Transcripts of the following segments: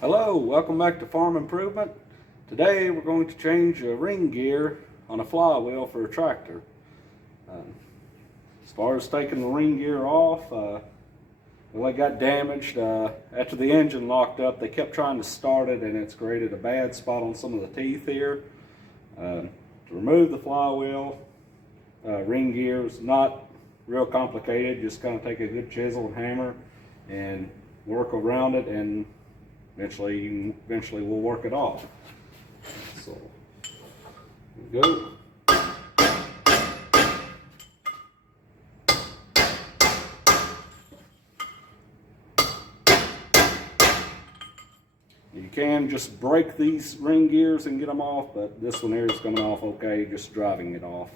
Hello, welcome back to Farm Improvement. Today we're going to change a ring gear on a flywheel for a tractor. As far as taking the ring gear off, well, it got damaged. After the engine locked up, they kept trying to start it and it's created a bad spot on some of the teeth here. To remove the flywheel ring gear is not real complicated. Just kind of take a good chisel and hammer and work around it, and eventually we'll work it off. So, here we go. You can just break these ring gears and get them off, but this one here is coming off okay, just driving it off.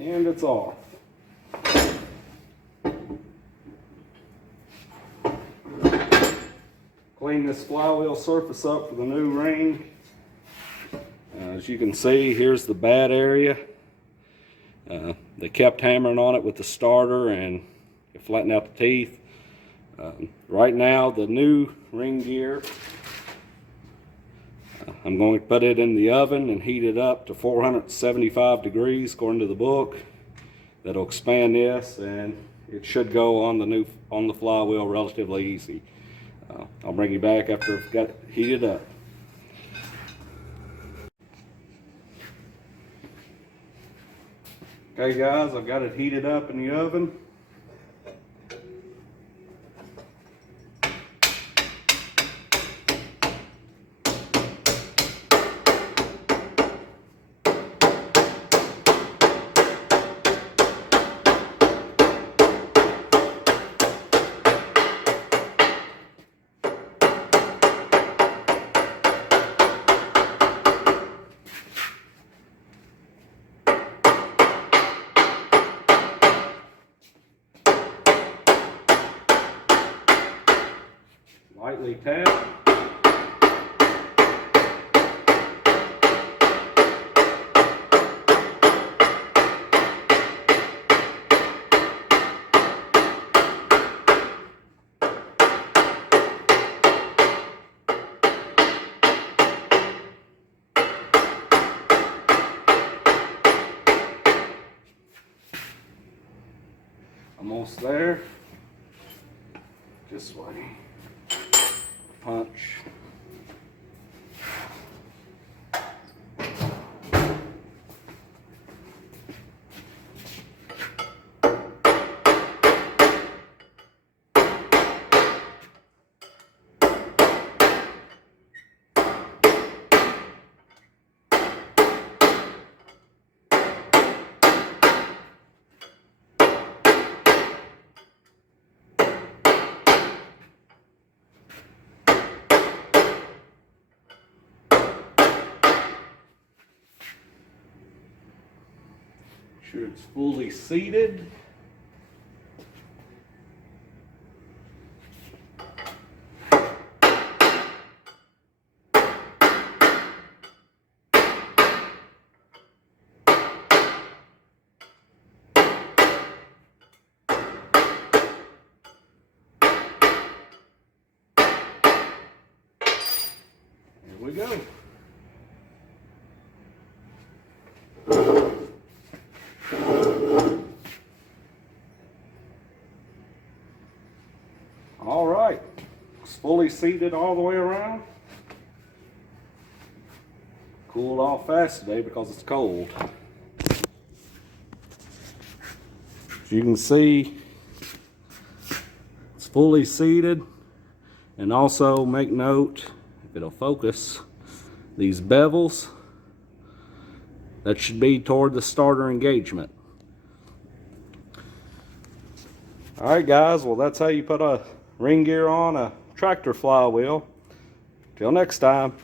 And it's off. Clean this flywheel surface up for the new ring. As you can see, here's the bad area. They kept hammering on it with the starter and it flattened out the teeth. Right now, the new ring gear, I'm going to put it in the oven and heat it up to 475 degrees according to the book. That'll expand this, and it should go on the flywheel relatively easy. I'll bring you back after I've got it heated up. Okay guys, I've got it heated up in the oven. Lightly tap. Almost there. Just wait. Punch. Sure it's fully seated. Here we go. All right, it's fully seated all the way around. cooled off fast today because it's cold. As you can see, it's fully seated. And also make note, if it'll focus, these bevels, that should be toward the starter engagement. Alright guys, well that's how you put a ring gear on a tractor flywheel. Till next time.